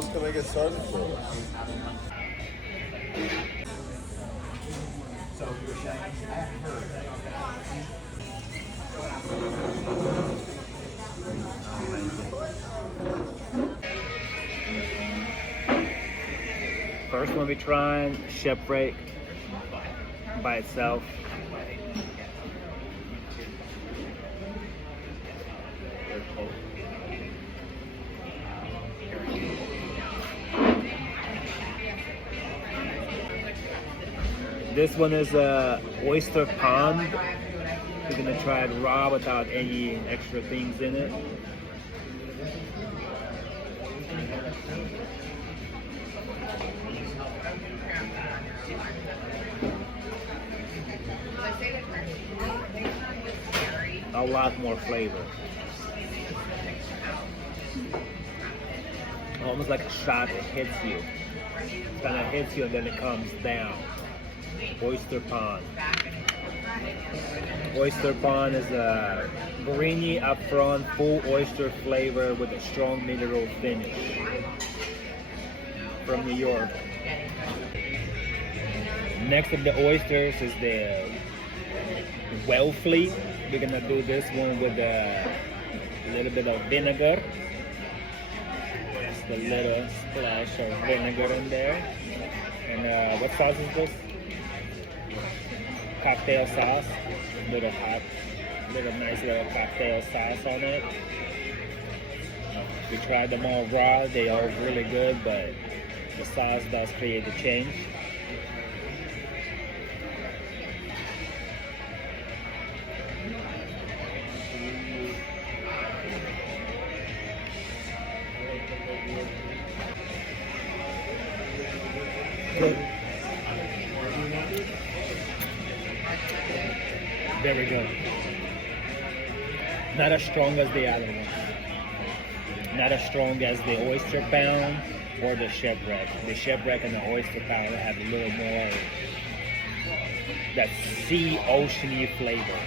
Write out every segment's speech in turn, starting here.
sauce can I get started for? First one we trying Chef.H.Y by itself. This one is a oyster pond. We're gonna try it raw without any extra things in it. A lot more flavor. Almost like a shot that hits you. Kind of hits you and then it comes down. Oyster pond. Oyster pond is a briny upfront, full oyster flavor with a strong mineral finish. From New York. Next of the oysters is the Vesper.H.Y. We're gonna do this one with a little bit of vinegar. Just a little splash of vinegar in there. And what sauce is this? Cocktail sauce. Little hot, nice little cocktail sauce on it. We tried them all raw. They are really good, but the sauce does create a change. Good. Very good. Not as strong as the other ones. Not as strong as the oyster pound or the Chef.H.Y. The Chef.H.Y. and the oyster pound have a little more that sea oceany flavor.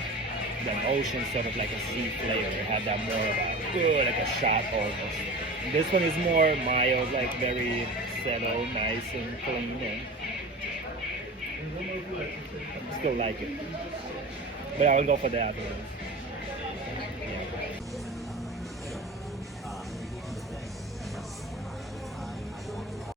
The ocean sort of like a sea flavor. It had that more of that, like a shot almost. This one is more mild, like very settled, nice and clean. And I still like it. But I'll go for the other one.